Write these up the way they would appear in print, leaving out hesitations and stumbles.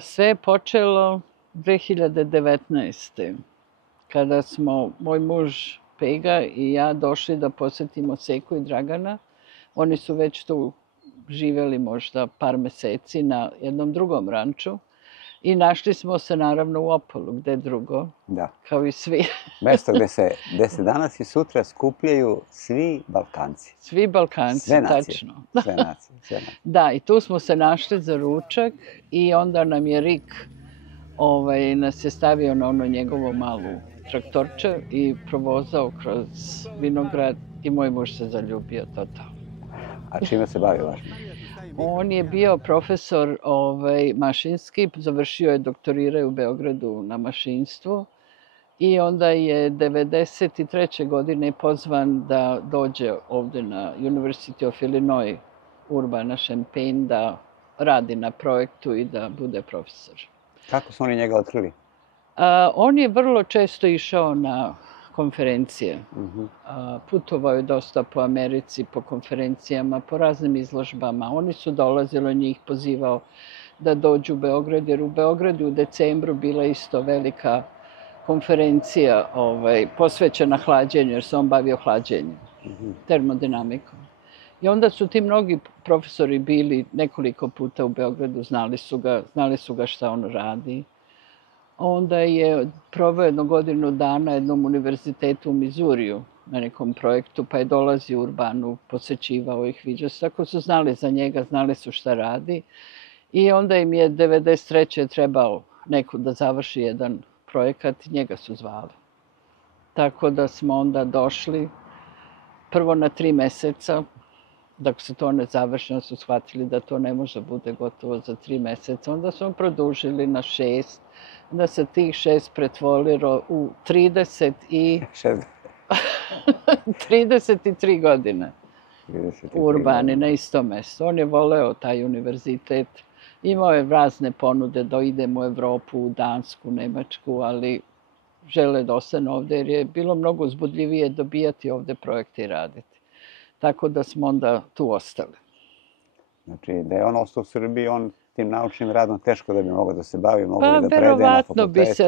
Sve je počelo 2019. kada smo moj muž Pega i ja došli da posetimo Seku i Dragana. Oni su već tu živjeli možda par meseci na jednom drugom ranču. I našli smo se naravno u Opolu, gde drugo, kao i svi. Mesto gde se danas i sutra skupljaju svi Balkanci. Svi Balkanci, tačno. Sve nacije. Da, i tu smo se našli za ručak i onda nam je Rik nas je stavio na ono njegovo malu traktorče i provozao kroz vinograd i moj muž se zaljubio totalno. A čime se bavi vaš muž? On je bio profesor mašinski, završio je doktoriraju u Beogradu na mašinstvu i onda je 1993. godine pozvan da dođe ovde na University of Illinois, Urbana-Champaign, da radi na projektu i da bude profesor. Kako su oni njega otkrili? On je vrlo često išao na konferencije. Putovao je dosta po Americi, po konferencijama, po raznim izložbama. Oni su dolazili, on je ih pozivao da dođu u Beograd, jer u Beogradu u decembru bila isto velika konferencija posvećena hlađenju, jer se on bavio hlađenjem, termodinamikom. I onda su ti mnogi profesori bili nekoliko puta u Beogradu, znali su ga šta on radi. Onda je proveo 1 godinu dana na jednom univerzitetu u Mizuriju na nekom projektu, pa je dolazio u Urbanu, posećivao ih, viđao se. Tako su znali za njega, znali su šta radi. I onda im je 1993. trebao neko da završi jedan projekat i njega su zvali. Tako da smo onda došli prvo na 3 meseca. Dok se to ne završi, su shvatili da to ne može bude gotovo za 3 meseca. Onda smo produžili na 6, da se tih 6 pretvorilo u 33 godine u Urbani, na isto mesto. On je voleo taj univerzitet. Imao je razne ponude da idemo u Evropu, u Dansku, Nemačku, ali žele da ostane ovde jer je bilo mnogo uzbudljivije dobijati ovde projekte i raditi. Tako da smo onda tu ostali. Znači, da je on ostao u Srbiji, on tim naučnim radom teško da bi mogao da se bavi, mogao bi da predaje na fakultetu.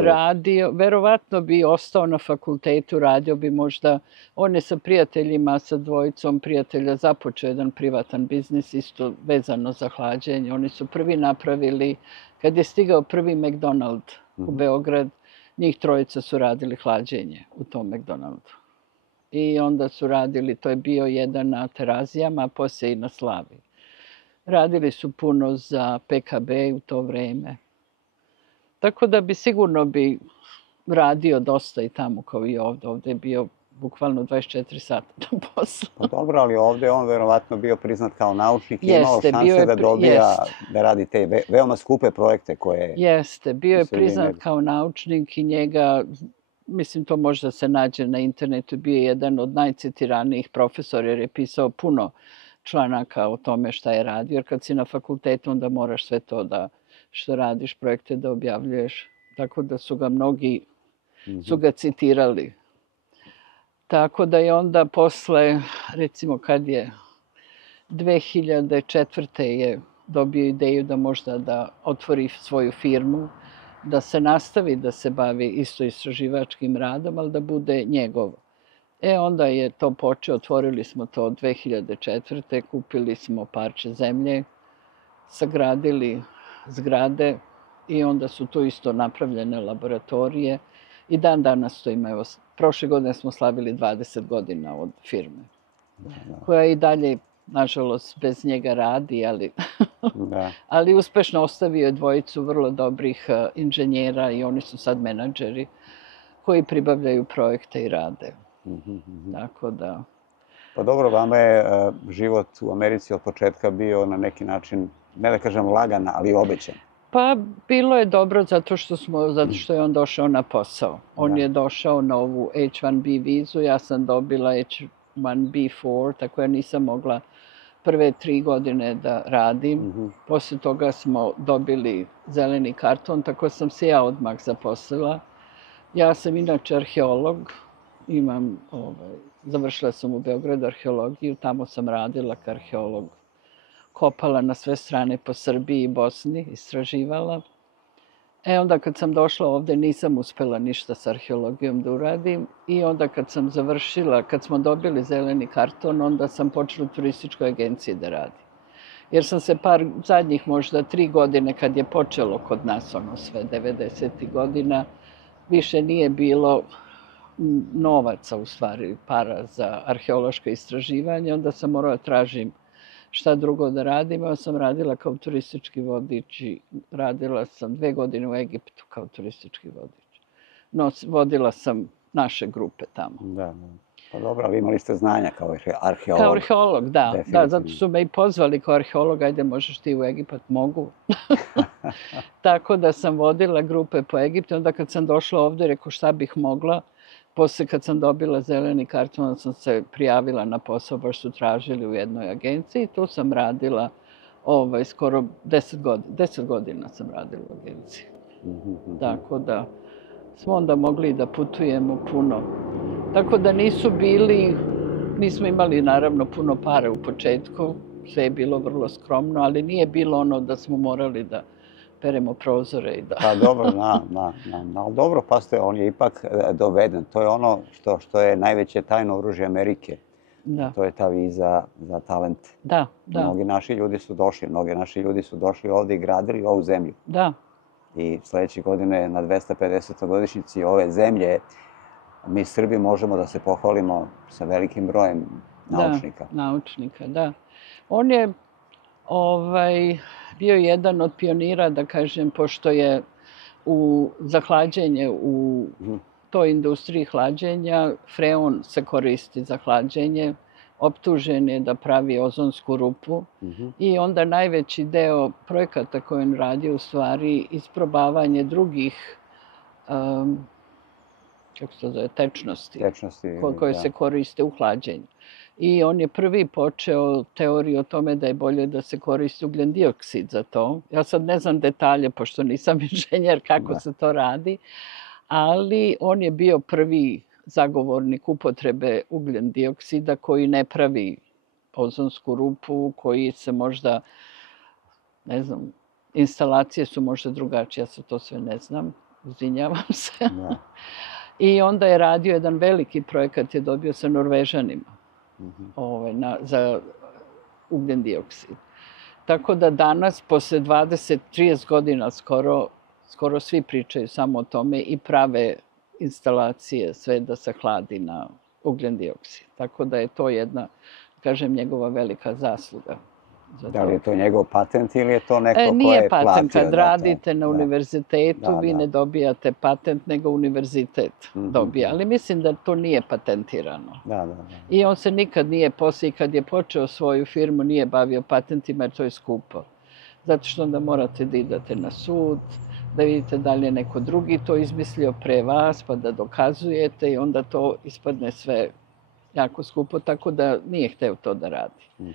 Verovatno bi ostao na fakultetu, radio bi možda, on je sa prijateljima, sa dvojicom prijatelja započeo jedan privatan biznis, isto vezano za hlađenje. Oni su prvi napravili, kad je stigao prvi McDonald u Beograd, njih 3 su radili hlađenje u tom McDonaldu. I onda su radili, to je bio jedan na Terazijama, a poslije i na Slavi. Radili su puno za PKB u to vreme. Tako da bi sigurno radio dosta i tamo kao i ovde. Ovde je bio bukvalno 24 sata na poslu. Pa dobro, ali ovde je on verovatno bio priznat kao naučnik i imao šanse da dobija, da radi te veoma skupe projekte koje... Jeste, bio je priznat kao naučnik i njega... Mislim, to možda se nađe na internetu, bio je jedan od najcitiranijih profesora jer je pisao puno članaka o tome šta je radio. Jer kad si na fakultetu, onda moraš sve to što radiš, projekte da objavljuješ. Tako da su ga mnogi citirali. Tako da je onda posle, recimo kad je 2004. je dobio ideju da možda da otvori svoju firmu, da se nastavi da se bavi isto istraživačkim radom, ali da bude njegov. Onda je to počeo, otvorili smo to 2004. Kupili smo parče zemlje, sagradili zgrade i onda su tu isto napravljene laboratorije i dan danas to ima. Evo, prošle godine smo slavili 20 godina od firme, koja i dalje, nažalost, bez njega radi, ali uspešno ostavio je 2 vrlo dobrih inženjera i oni su sad menadžeri koji pribavljaju projekte i rade. Tako da... Pa dobro, vama je život u Americi od početka bio na neki način, ne da kažem lagan, ali obećan. Pa bilo je dobro zato što je on došao na posao. On je došao na ovu H1B vizu, ja sam dobila H1B4, tako ja nisam mogla prve 3 godine da radim. Posle toga smo dobili zeleni karton, tako sam se ja odmah zaposlila. Ja sam inače arheolog, završila sam u Beogradu arheologiju, tamo sam radila kao arheolog kopala na sve strane po Srbiji i Bosni, istraživala. Onda kad sam došla ovde nisam uspela ništa s arheologijom da uradim i onda kad sam završila, kad smo dobili zeleni karton, onda sam počela u turističkoj agenciji da radim. Jer sam se zadnjih možda 3 godine kad je počelo kod nas ono sve 90. godina, više nije bilo novaca u stvari, para za arheološko istraživanje, onda sam morala tražim šta drugo da radim. Ja sam radila kao turistički vodič i radila sam 2 godine u Egiptu kao turistički vodič. No, vodila sam naše grupe tamo. Da. Pa dobro, ali imali ste znanja kao arheolog. Kao arheolog, da. Da, zato su me i pozvali kao arheolog, ajde možeš ti u Egipat, mogu. Tako da sam vodila grupe po Egiptu. Onda kad sam došla ovde, rekao šta bih mogla. Posle kad sam dobila zeleni karton, onda sam se prijavila na posao, baš su tražili u jednoj agenciji. Tu sam radila skoro 10 godina. 10 godina sam radila u agenciji. Tako da smo onda mogli da putujemo puno. Tako da nismo imali naravno puno para u početku, sve je bilo vrlo skromno, ali nije bilo ono da smo morali da peremo prozore i da... Pa dobro, ali dobro, pazite, on je ipak doveden. To je ono što je najveće tajno oružje Amerike. To je ta viza za talent. Da. Mnogi naši ljudi su došli ovde i gradili ovu zemlju. Da. I sledeće godine na 250. godišnjici ove zemlje mi Srbi možemo da se pohvalimo sa velikim brojem naučnika. Da, naučnika, da. On je bio jedan od pionira, da kažem, pošto je za hlađenje u toj industriji hlađenja, freon se koristi za hlađenje, optužen je da pravi ozonsku rupu i onda najveći deo projekata koje on radi u stvari isprobavanje drugih tečnosti koje se koriste u hlađenju. I on je prvi počeo teoriju o tome da je bolje da se koristi ugljen dioksid za to. Ja sad ne znam detalje, pošto nisam inženjer kako se to radi, ali on je bio prvi zagovornik upotrebe ugljen dioksida koji ne pravi ozonsku rupu, koji se možda, ne znam, instalacije su možda drugačije, ja sad to sve ne znam, izvinjavam se. I onda je radio jedan veliki projekat, je dobio sa Norvežanima za ugljen dioksid. Tako da danas, posle 20-30 godina skoro svi pričaju samo o tome i prave instalacije, sve da se hladi na ugljen dioksid. Tako da je to jedna, kažem, njegova velika zasluga. Da li je to njegov patent ili je to neko ko je platio? Nije patent. Kad radite na univerzitetu, vi ne dobijate patent, nego univerzitet dobija. Ali mislim da to nije patentirano. I on se nikad nije, poslije kad je počeo svoju firmu, nije bavio patentima jer to je skupo. Zato što onda morate da idete na sud, da vidite da li je neko drugi to izmislio pre vas, pa da dokazujete i onda to ispadne sve jako skupo, tako da nije hteo to da radi.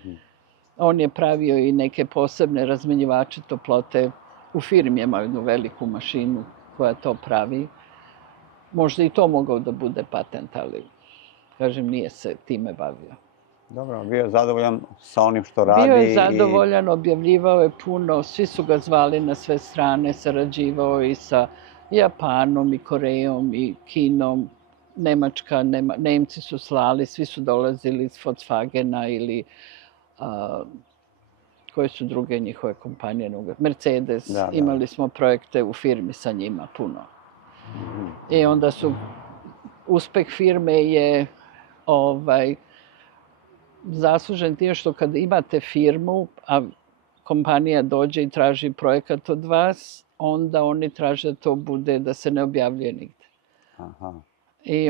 On je pravio i neke posebne razmenjivače toplote. U firmi imao jednu veliku mašinu koja to pravi. Možda i to mogao da bude patent, ali, kažem, nije se time bavio. Dobro, bio je zadovoljan sa onim što radi. Bio je zadovoljan, objavljivao je puno, svi su ga zvali na sve strane, sarađivao i sa Japanom, i Korejom, i Kinom, Nemačka, Nemci su slali, svi su dolazili iz Volkswagena ili koje su druge njihove kompanije, Mercedes, imali smo projekte u firmi sa njima puno. I onda uspeh firme je zaslužen tim što kad imate firmu, a kompanija dođe i traži projekat od vas, onda oni traže da to bude, da se ne objavljuje nigde. I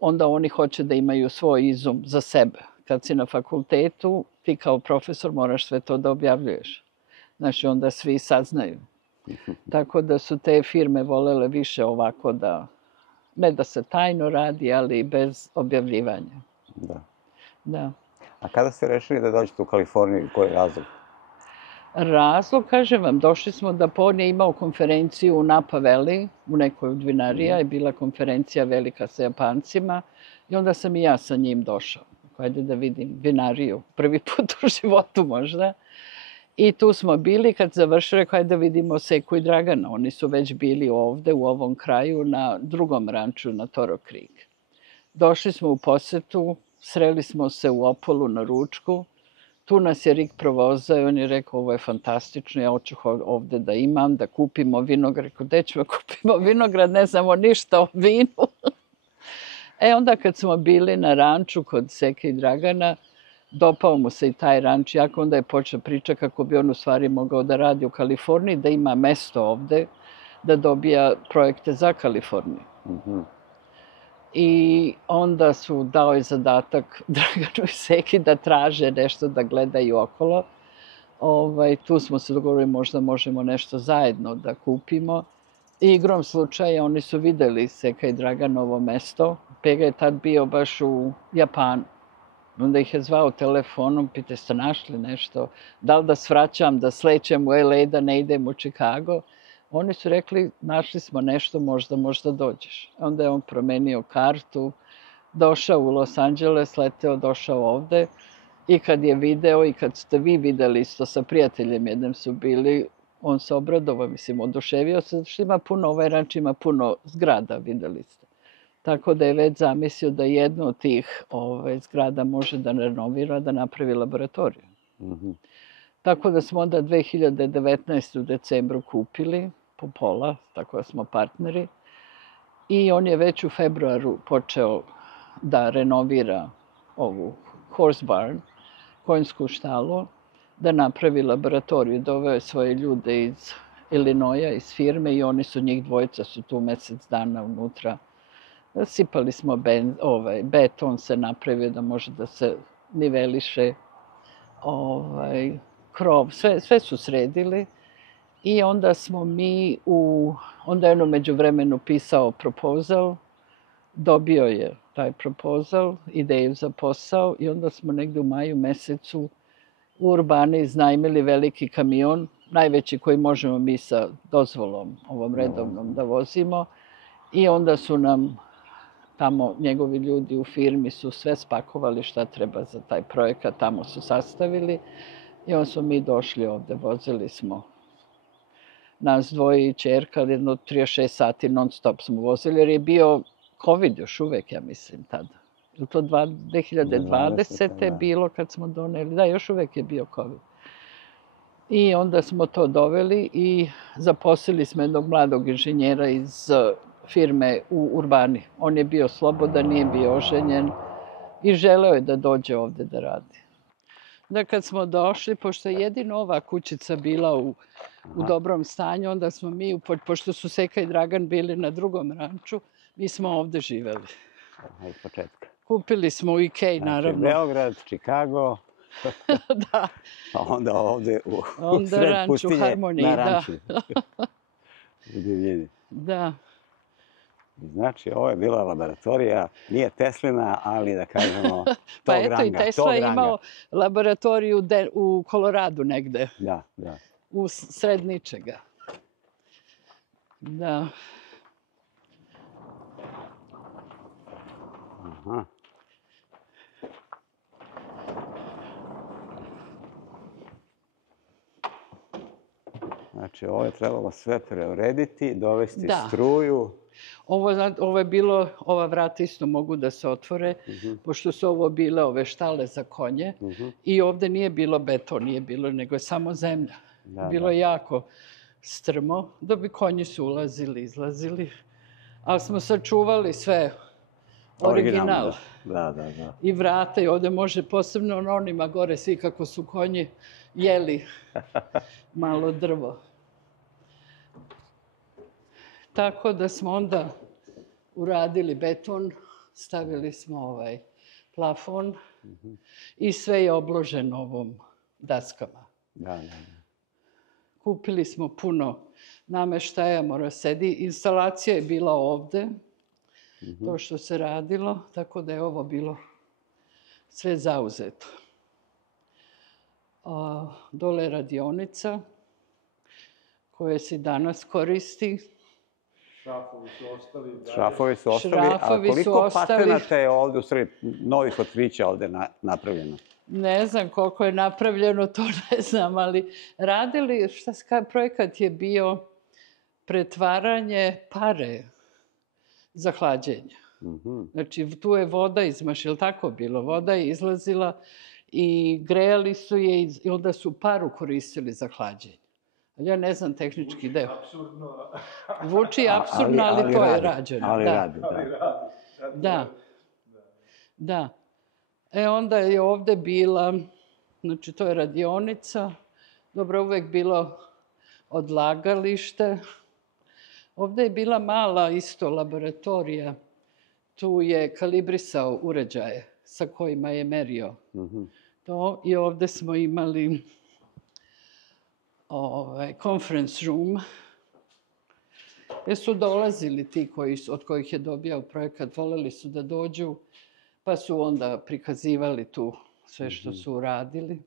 onda oni hoće da imaju svoj izum za sebe. Kad si na fakultetu, ti kao profesor moraš sve to da objavljuješ. Znači, onda svi saznaju. Tako da su te firme volele više ovako da, ne da se tajno radi, ali bez objavljivanja. Da. A kada ste rešili da dođete u Kaliforniju, koji je razlog? Razlog, kažem vam, došli smo da on je imao konferenciju u Napa Valley, u nekoj od vinarija, je bila konferencija velika sa Japancima i onda sam i ja sa njim došao. Ajde da vidim vinariju, prvi put u životu možda. I tu smo bili, kad završili, hajde da vidimo Seku i Dragana. Oni su već bili ovde, u ovom kraju, na drugom ranču, na Toro Creek. Došli smo u posetu, sreli smo se u Opolu na ručku. Tu nas je Rik provozao i on je rekao, ovo je fantastično, ja hoću ovde da imam, da kupimo vinograd. Rekao, gde ćemo kupimo vinograd, ne znamo ništa o vinu. Onda kad smo bili na ranču kod Seke i Dragana, dopao mu se i taj ranč, jako onda je počeo priča kako bi on u stvari mogao da radi u Kaliforniji, da ima mesto ovde, da dobija projekte za Kaliforniju. I onda su dao je zadatak Draganu i Seki da traže nešto da gledaju okolo. Tu smo se dogovorili možda možemo nešto zajedno da kupimo. I igrom slučaja oni su videli Seka i Draganovo mesto. Pega je tad bio baš u Japanu. Onda ih je zvao telefonom, pita ste našli nešto, da li da svraćam, da slećem u LA, da ne idem u Chicago. Oni su rekli, našli smo nešto, možda dođeš. Onda je on promenio kartu, došao u Los Angeles, leteo, došao ovde. I kad je video i kad ste vi videli isto sa prijateljem jednim su bili, on se obradovao, mislim, oduševio se, što ima puno, ovaj ranč ima puno zgrada, videli ste. Tako da je već zamislio da jednu od tih zgrada može da renovira, da napravi laboratoriju. Tako da smo onda 2019. u decembru kupili, po pola, tako da smo partneri. I on je već u februaru počeo da renovira ovu horse barn, konjsku štalu, da napravi laboratoriju. Doveo je svoje ljude iz Illinoisa, iz firme i oni su, njih dvojica su tu mesec dana unutra. Sipali smo beton, se napravio da može da se niveliše, krov, sve su sredili. I onda smo mi onda je ono međuvremenu pisao proposal, dobio je taj proposal, ideju za posao i onda smo negde u maju mesecu u Urbani iznajmili veliki kamion, najveći koji možemo mi sa dozvolom ovom redovnom da vozimo. I onda su nam tamo njegovi ljudi u firmi su sve spakovali šta treba za taj projekat, tamo su sastavili. I onda smo mi došli ovde, vozili smo nas dvoje i čerka, jedno 36 sati non stop smo vozili, jer je bio COVID još uvek, ja mislim, tada. Je to 2020. je bilo kad smo doneli, da, još uvek je bio COVID. I onda smo to doveli i zaposlili smo jednog mladog inženjera iz firme u Urbani. On je bio slobodan, nije bio oženjen i želeo je da dođe ovde da radi. Da kad smo došli, pošto je jedino ova kućica bila u dobrom stanju, onda smo mi, pošto su Seka i Dragan bili na drugom ranču, mi smo ovde živeli. Od početka. Kupili smo u Ikei, naravno. Znači, Beograd, Chicago, da. a onda ovde u sred pustinje na ranču. U divljini. Da. Znači, ovo je bila laboratorija, nije Teslina, ali da kažemo tog ranga. Pa eto, i Tesla je imao laboratoriju u Koloradu negde. Da, da. U sred ničega. Da. Aha. Znači, ovo je trebalo sve preurediti, dovesti struju. Ovo je bilo, ova vrata isto mogu da se otvore, pošto su ovo bile ove štale za konje i ovde nije bilo beton, nije bilo, nego je samo zemlja. Bilo je jako strmo, da bi konji su ulazili, izlazili, ali smo sačuvali sve original. Da, da, da. I vrata i ovde može, posebno na onima gore, svi kako su konji jeli malo drvo. Tako da smo onda uradili beton, stavili smo plafon i sve je obloženo ovom daskama. Da, da, da. Kupili smo puno nameštaja, instalacija je bila ovde, to što se radilo, tako da je ovo bilo sve zauzeto. Dole je radionica koja se danas koristi. Šrafovi su ostali, a koliko patenata je ovde, u stvari, novih otkrića ovde napravljeno? Ne znam koliko je napravljeno, to ne znam, ali radili, projekat je bio pretvaranje pare za hlađenje. Znači, tu je voda izmašila, tako bilo, voda je izlazila i grejali su je i onda su paru koristili za hlađenje. Ja ne znam tehnički deo. Zvuči apsurdno, ali to je rađeno. Ali radi, da. Da. Onda je ovde bila, znači to je radionica, dobro, uvek bilo odlagalište. Ovde je bila mala isto laboratorija. Tu je kalibrisao uređaje sa kojima je merio to. I ovde smo imali conference room, gde su dolazili ti od kojih je dobijao projekat, voleli su da dođu, pa su onda prikazivali tu sve što su uradili.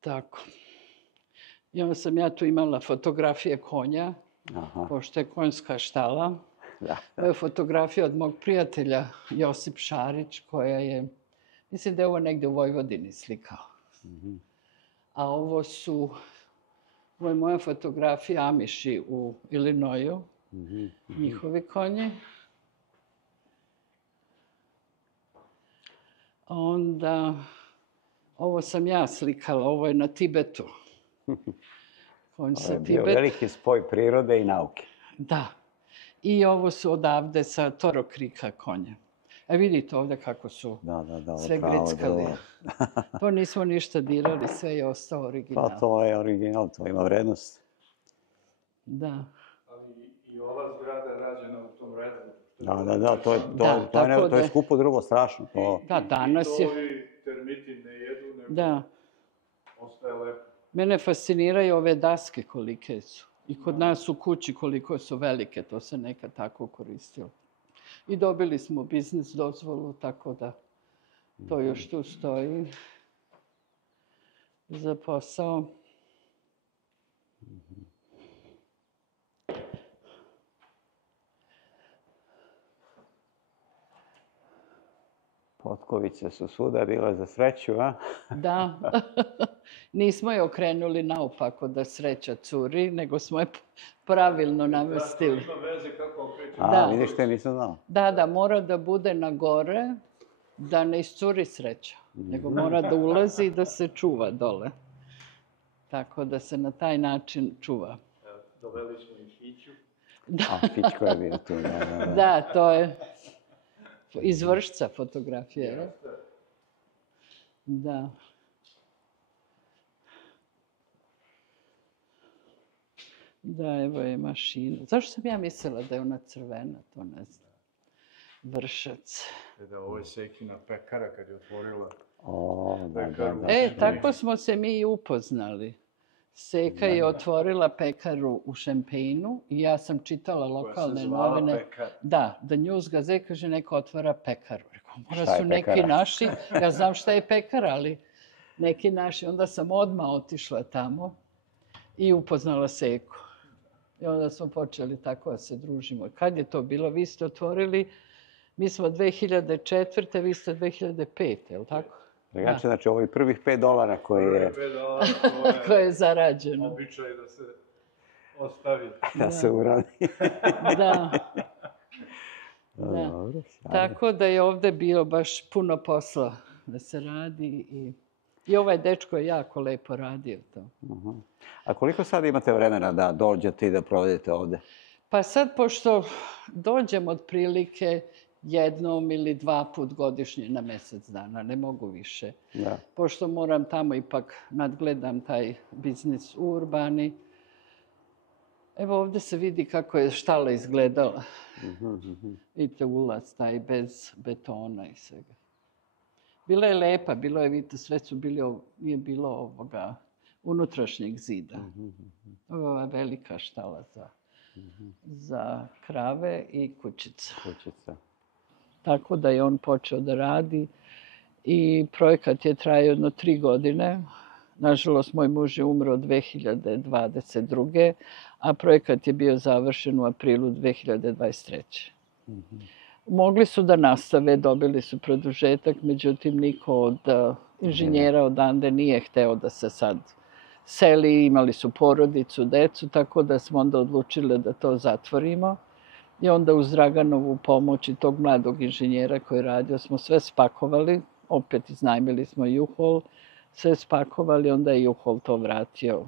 Tako. I onda sam ja tu imala fotografije konja, pošto je konjska štala. Ovo je fotografija od mog prijatelja Josip Šarić, koja je, mislim da je ovo negde u Vojvodini slikao. A ovo je moja fotografija Amiši u Illinoisu, njihovi konji. Onda, ovo sam ja slikala, ovo je na Tibetu. Ovo je bio veliki spoj prirode i nauke. Da. I ovo su odavde sa Toro Krika konje. Vidite ovde kako su sve grickali. To nismo ništa dirali, sve je ostao original. Pa to je original, to ima vrednost. Da. Ali i ova zgrada je rađena u tom redu. To je skupo drugo, strašno. Da, danas je... I to i termiti ne jedu, nego ostaje lepo. Mene fasciniraju ove daske kolike su. I kod nas u kući koliko su velike, to se nekad tako koristilo. I dobili smo biznis dozvolu, tako da to još tu stoji za posao. Potkovice su svuda bile za sreću, a? Da. Nismo je okrenuli naopako da sreća curi, nego smo je pravilno namestili. Ima veze kako okrećemo. A, vidiš te, nisam znao. Da, mora da bude na gore, da ne iscuri sreća, nego mora da ulazi i da se čuva dole. Tako da se na taj način čuva. Doveli smo i Fiću. A, Fićko je bio tu, Da, to je iz Vršca fotografije. Da. Da, evo je mašina. Zašto sam ja mislila da je ona crvena, to ne znam. Vršac. Ovo je Sekina pekara kad je otvorila pekaru. Tako smo se mi i upoznali. Seka je otvorila pekaru u Šempejnu i ja sam čitala lokalne novine. Da, The News Gazette kaže neko otvara pekaru. Rekao, mora su neki naši, ja znam šta je pekara, ali neki naši. Onda sam odmah otišla tamo i upoznala Seku. I onda smo počeli tako da se družimo. Kad je to bilo? Vi ste otvorili, mi smo 2004. Vi ste 2005. je li tako? Znači, ovo je prvih $5 koje je zarađeno. Običaj da se ostavi. Da se uradi. Da. Tako da je ovde bio baš puno posla da se radi i ovaj dečko je jako lepo radio to. A koliko sad imate vremena da dođete i da provedete ovde? Pa sad, pošto dođem otprilike jednom ili 2 put godišnje na mesec dana, ne mogu više. Pošto moram tamo ipak nadgledam taj biznis u Urbani. Evo ovde se vidi kako je štala izgledala. Vidite ulaz taj bez betona i svega. Bila je lepa, bilo je, vidite, sve su bili, nije bilo ovoga unutrašnjeg zida. Ovo je velika štala za krave i kućica. Tako da je on počeo da radi i projekat je trajao jedno 3 godine. Nažalost, moj muž je umro 2022. a projekat je bio završen u aprilu 2023. Mogli su da nastave, dobili su produžetak, međutim niko od inženjera odande nije hteo da se sad seli, imali su porodicu, decu, tako da smo onda odlučili da to zatvorimo. I onda uz Draganovu pomoć i tog mladog inženjera koji je radio smo sve spakovali, opet iznajmili smo U-Haul, sve spakovali, onda je U-Haul to vratio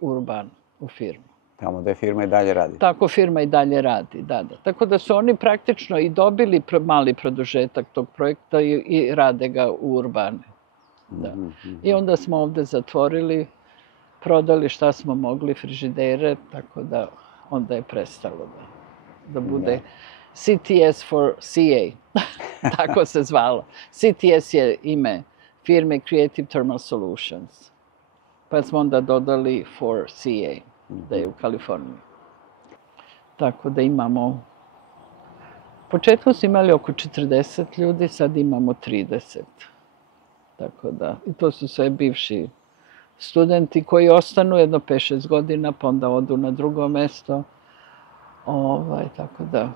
Urban u firmu. Tamo da je firma i dalje radi. Tako firma i dalje radi, da. Tako da su oni praktično i dobili mali produžetak tog projekta i rade ga u Urbane. I onda smo ovde zatvorili, prodali šta smo mogli, frižidere, tako da onda je prestalo da bude CTS for CA, tako se zvalo. CTS je ime firme Creative Thermal Solutions, pa smo onda dodali for CA, da je u Kaliforniji. Tako da imamo, u početku su imali oko 40 ljudi, sad imamo 30. Tako da, i to su sve bivši studenti koji ostanu jedno 5-6 godina, pa onda odu na drugo mesto. Tako da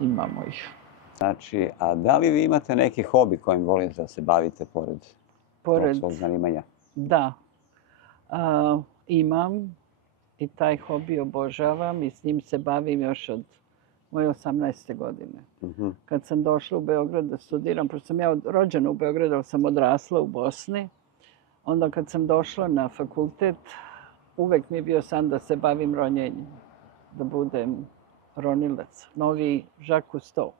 imamo ih. Znači, a da li vi imate neki hobi kojim volite da se bavite pored svog zanimanja? Da. Imam i taj hobi obožavam i s njim se bavim još od moje 18. godine. Kad sam došla u Beograd da studiram, pošto sam ja rođena u Beogradu, ali sam odrasla u Bosni, onda kad sam došla na fakultet, uvek mi je bio san da se bavim ronjenjem, da budem ronilac, novi Jacques Cousteau.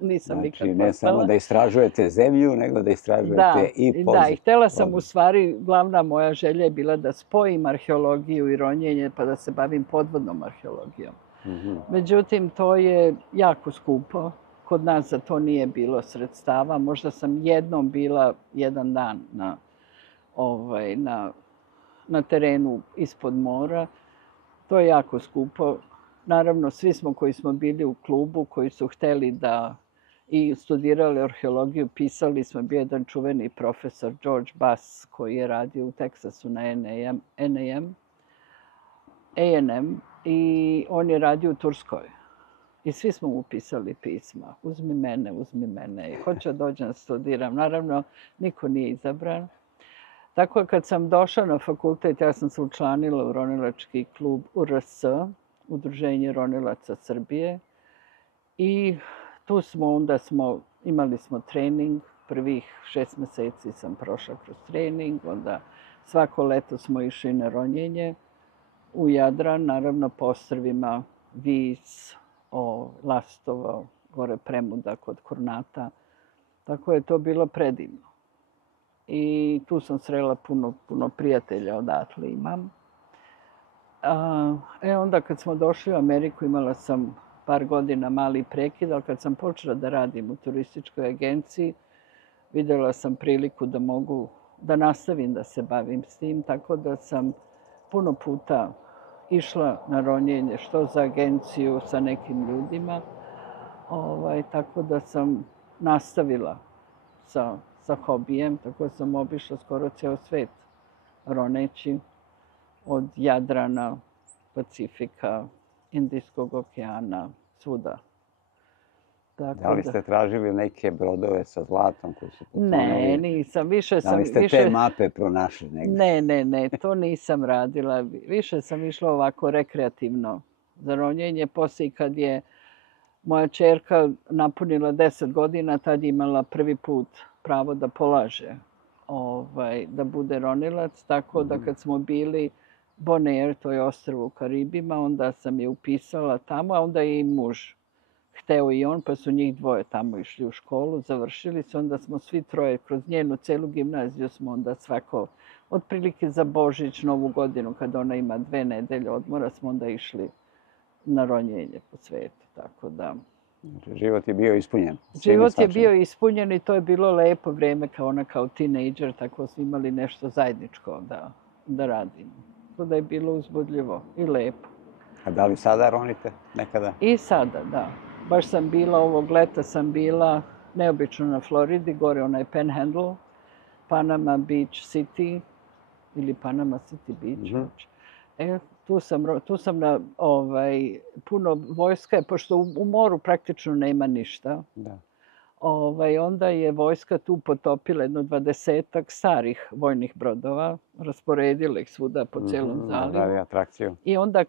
Nisam nikad postala. Znači, ne samo da istražujete zemlju, nego da istražujete i podzemlje. Da, i htela sam u stvari, glavna moja želja je bila da spojim arheologiju i ronjenje, pa da se bavim podvodnom arheologijom. Međutim, to je jako skupo. Kod nas za to nije bilo sredstava. Možda sam jednom bila jedan dan na terenu ispod mora. To je jako skupo. Naravno, svi smo koji smo bili u klubu, koji su hteli da i studirali arheologiju, pisali smo, bio jedan čuveni profesor George Bass, koji je radio u Teksasu na A&M, i on je radio u Turskoj. I svi smo mu pisali pisma. Uzmi mene. Hoću da dođem da studiram. Naravno, niko nije izabran. Tako kad sam došla na fakultet, ja sam se učlanila u ronilački klub URS, Udruženje ronilaca Srbije. I tu imali smo trening. Prvih 6 meseci sam prošla kroz trening. Onda svako leto smo išli na ronjenje u Jadran, naravno po ostrvima Vis, Lastovo, gore Premuda kod Kornata. Tako je to bilo predivno. I tu sam srela puno prijatelja odatle imam. Onda kad smo došli u Ameriku imala sam par godina mali prekid, ali kad sam počela da radim u turističkoj agenciji, videla sam priliku da mogu da nastavim da se bavim s tim, tako da sam puno puta išla na ronjenje, što za agenciju sa nekim ljudima, tako da sam nastavila sa hobijem, tako da sam obišla skoro ceo svet roneći, od Jadrana, Pacifika, Indijskog okeana, svuda. Da li ste tražili neke brodove sa zlatom koji su potonuli? Ne, nisam. Da li ste te mape pronašli negdje? Ne, to nisam radila. Više sam išla ovako rekreativno za ronjenje. Poslije kad je moja ćerka napunila 10 godina, tad je imala prvi put pravo da polaže, da bude ronilac. Tako da kad smo bili Bonaire, to je ostrvo u Karibima, onda sam je upisala tamo, a onda je i muž hteo i on, pa su njih dvoje tamo išli u školu, završili se, onda smo svi troje kroz njenu celu gimnaziju smo onda svako, otprilike za Božić, Novu godinu, kada ona ima 2 nedelje odmora, smo onda išli na ronjenje po svetu, tako da... Znači, život je bio ispunjen. Život je bio ispunjen i to je bilo lepo vreme kao tinejdžer, tako smo imali nešto zajedničko da radimo. To da je bilo uzbudljivo i lepo. A da li sada ronite nekada? I sada, da. Baš sam bila, ovog leta sam bila neobično na Floridi, gore onaj Panhandle, Panama Beach City, ili Panama City Beach. Tu sam na puno vojska, pošto u moru praktično nema ništa. Onda je vojska tu potopila jedno 20-ak starih vojnih brodova, rasporedila ih svuda po celom zalivu. I onda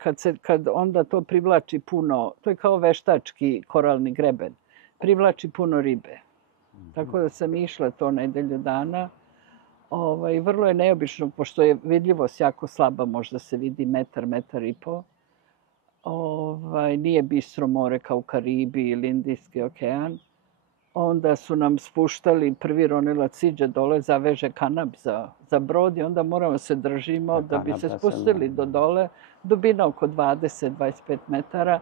onda to privlači puno, to je kao veštački koralni greben, privlači puno ribe. Tako da sam išla to nedelju dana. Vrlo je neobično, pošto je vidljivost jako slaba, možda se vidi metar, metar i po. Nije bistro more kao Karibi ili Indijski okean. Onda su nam spuštali, prvi ronilac siđe dole, zaveže kanap za brod i onda moramo se držimo da bi se spustili do dole. Dubina oko 20-25 metara,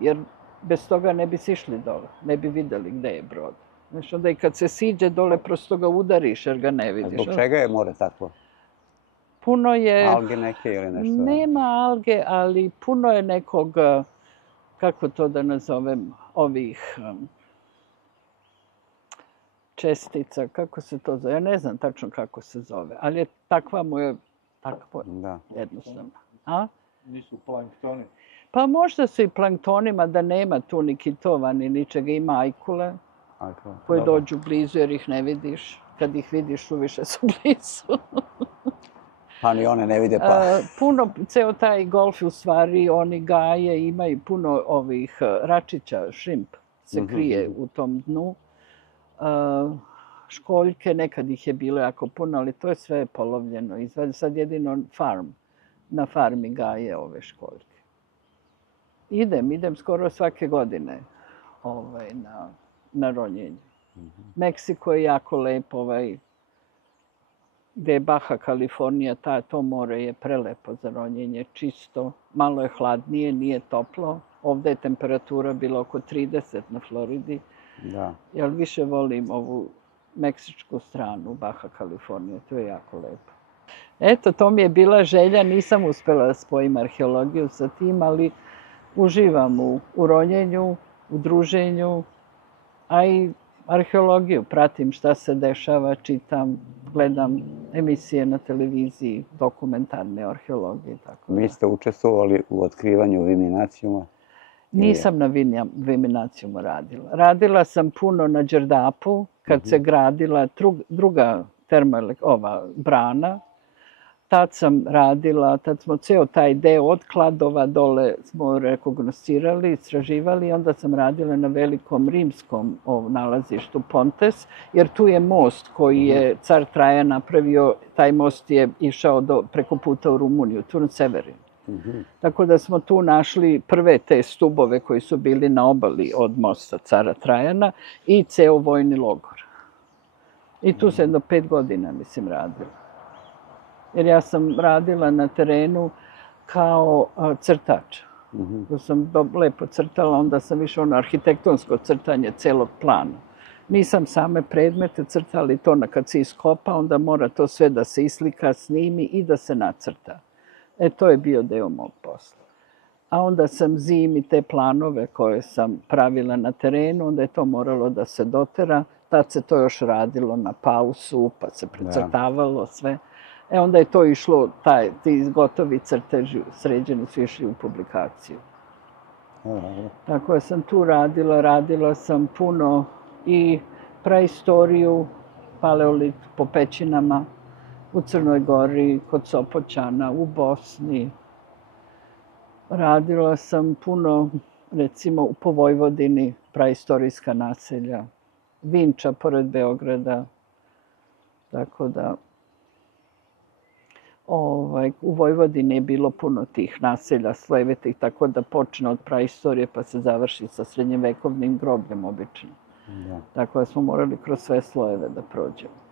jer bez toga ne bi sišli dole, ne bi videli gde je brod. Znači, onda i kad se siđe dole, prosto ga udariš jer ga ne vidiš. Zbog čega je more takvo? Puno je... Alge neke ili nešto? Nema alge, ali puno je nekog, kako to da nazovem, ovih čestica, kako se to zove. Ja ne znam tačno kako se zove, ali je takva mu je takvo jednostavno. Nisu planktoni? Pa možda su i planktonima, da nema tu ni kitova, ni ničega, ima ajkule koje dođu blizu jer ih ne vidiš. Kad ih vidiš, suviše su blizu. Pa ni one ne vide pa. Ceo taj golf u stvari, oni gaje, imaju puno ovih račića, šrimp se krije u tom dnu. Školjke, nekad ih je bilo jako puno, ali to je sve polovljeno. Sad jedino na farmi gaje ove školjke. Idem skoro svake godine na ronjenje. Meksiko je jako lep, gde je Baja Kalifornija, to more je prelepo za ronjenje, čisto. Malo je hladnije, nije toplo. Ovde je temperatura bila oko 30 na Floridi. Ja više volim ovu meksičku stranu, Baja Kalifornija, to je jako lepo. Eto, to mi je bila želja, nisam uspela da spojim arheologiju sa tim, ali uživam u ronjenju, u druženju, a i arheologiju, pratim šta se dešava, čitam, gledam emisije na televiziji, dokumentarne arheologije. Vi ste učestvovali u otkrivanju Viminacijuma? Nisam na Viminacijumu radila. Radila sam puno na Đerdapu, kad se gradila druga brana. Tad sam radila, tad smo ceo taj deo od Kladova dole smo rekognoscirali, istraživali, onda sam radila na velikom rimskom nalazištu Pontes, jer tu je most koji je car Trajan napravio, taj most je išao preko puta u Rumuniju, Turn Severin. Tako da smo tu našli prve te stubove koji su bili na obali od mosta cara Trajana i ceo vojni logor. I tu sam jedno 5 godina, mislim, radila. Jer ja sam radila na terenu kao crtač. Tu sam lepo crtala, onda sam više arhitektonsko crtanje celog plana. Nisam same predmete crtali, to kad se iskopa, onda mora to sve da se islika, snimi i da se nacrta. To je bio deo mog posla. A onda sam zimi te planove koje sam pravila na terenu, onda je to moralo da se dotera. Tad se to još radilo na pausu, pa se precrtavalo sve. Onda je to išlo, ti gotovi crteži sređeni su išli u publikaciju. Tako da sam tu radila sam puno i praistoriju, paleolit po pećinama, u Crnoj Gori, kod Sopoćana, u Bosni. Radila sam puno, recimo, po Vojvodini, praistorijska naselja, Vinča pored Beograda. Tako da, u Vojvodini je bilo puno tih naselja slojevitih, tako da počne od praistorije pa se završi sa srednjevekovnim grobljem obično. Tako da smo morali kroz sve slojeve da prođemo.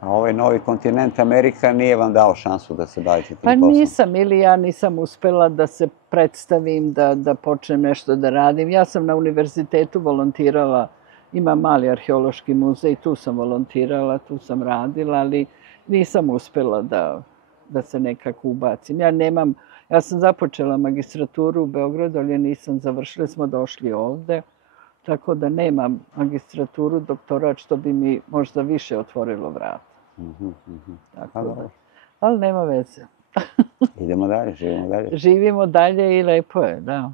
A ovaj novi kontinent Amerika nije vam dao šansu da se bavite tim poslom? Pa nisam, ili ja nisam uspela da se predstavim, da počnem nešto da radim. Ja sam na univerzitetu volontirala, imam mali arheološki muzej, tu sam volontirala, tu sam radila, ali nisam uspela da se nekako ubacim. Ja sam započela magistraturu u Beogradu, ali je nisam završila, smo došli ovde. Tako da nemam magistraturu, doktorat, što bi mi možda više otvorilo vrata. Ali nema veze. Idemo dalje, živimo dalje. Živimo dalje i lepo je, da.